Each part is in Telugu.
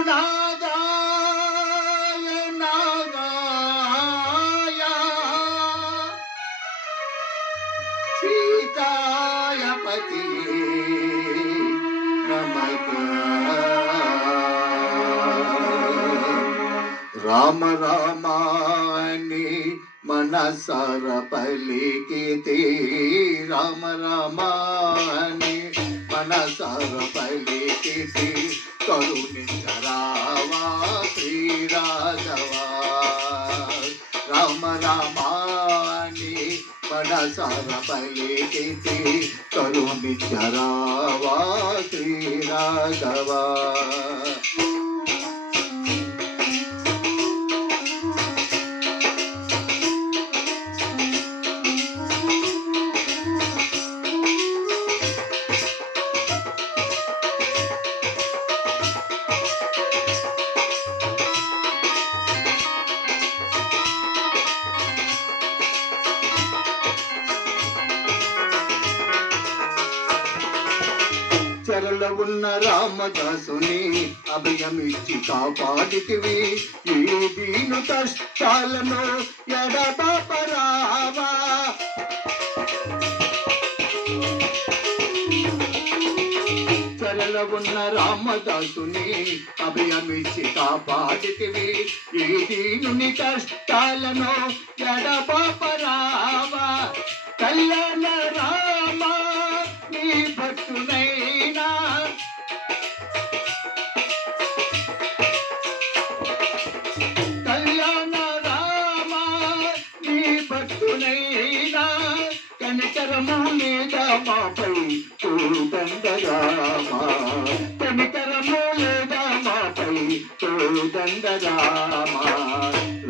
గురునాథాయ నాగాయ సీతాయ పతియే నమః. రామ రామాని మనసార పలికితే రామ రామాని మనసార పలికితే కరుణించరావా శ్రీరాఘవా. రామ రామాని మనసార పలికితే కరుణించరావా శ్రీరాఘవా. చెరలో ఉన్న రామదాసుని అభయమిచ్చి కాపాడితివి. ఈ దీను కష్టాలను ఎడబాపరావా. చెరలో ఉన్న రామదాసుని అభయమిచ్చి కాపాడితివి. ఈ దీనుని కష్టాలను ఎడబాపరావా. కళ్యాణ రామ నీ భక్తునైనా కళ్యాణ రామ నీ భక్తునైనా కనికరము లేదా మాపై తోడండ రామ. కనికరము లేదా మాపై తోడండ రామ.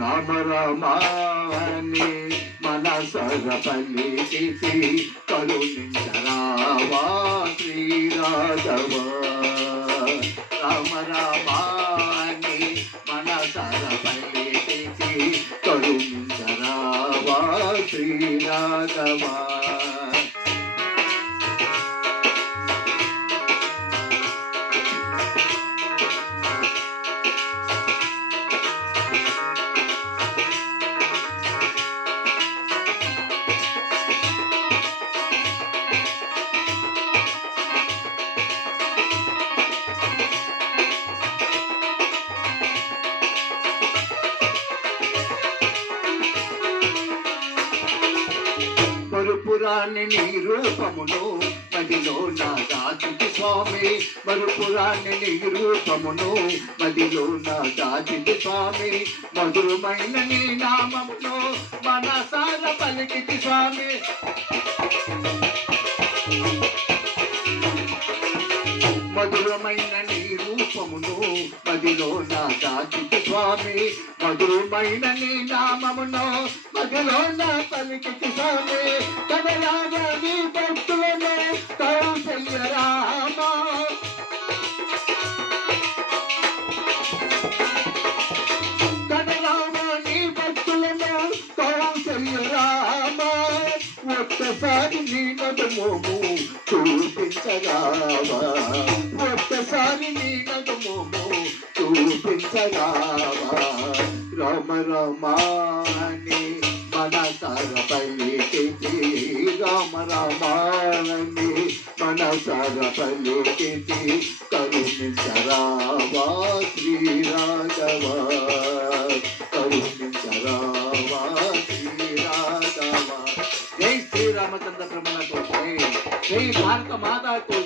రామ రామాని మనసార పలికితే కరుణించరావా శ్రీరాఘవా. రామ రామాని మనసార పలికితే కరుణించరావా శ్రీరాఘవా. మరుపురాని నీ రూపమును మదిలో నా దాచితి స్వామి. మరుపురాని నీ రూపమును మదిలో నా దాచితి స్వామి. మధురమైన నీ నామమును మనసార పలికితి స్వామి. మధురమైన నీ రూపమును మదిలో నా దాచితి స్వామి. మధురమైన నీ నామమును మదిలో నా పలికితి స్వామి. కనరాగా నీ భక్తులను కౌసల్య రామ. కనరాగా నీ భక్తులను కౌసల్య రామ. ఒక్కసారి నీ నడుమోము చూపించరావా. ఒక్కసారి నీ నడుమోము చూపించరావా. రామ రామాని మనసార పలికితే రామ రామాని మనసార పలికితే కరుణించరావా శ్రీరాఘవా. కరుణించరావా శ్రీరాఘవా. జై శ్రీ రామచంద్ర प्रभु को जय. जय भारत माता को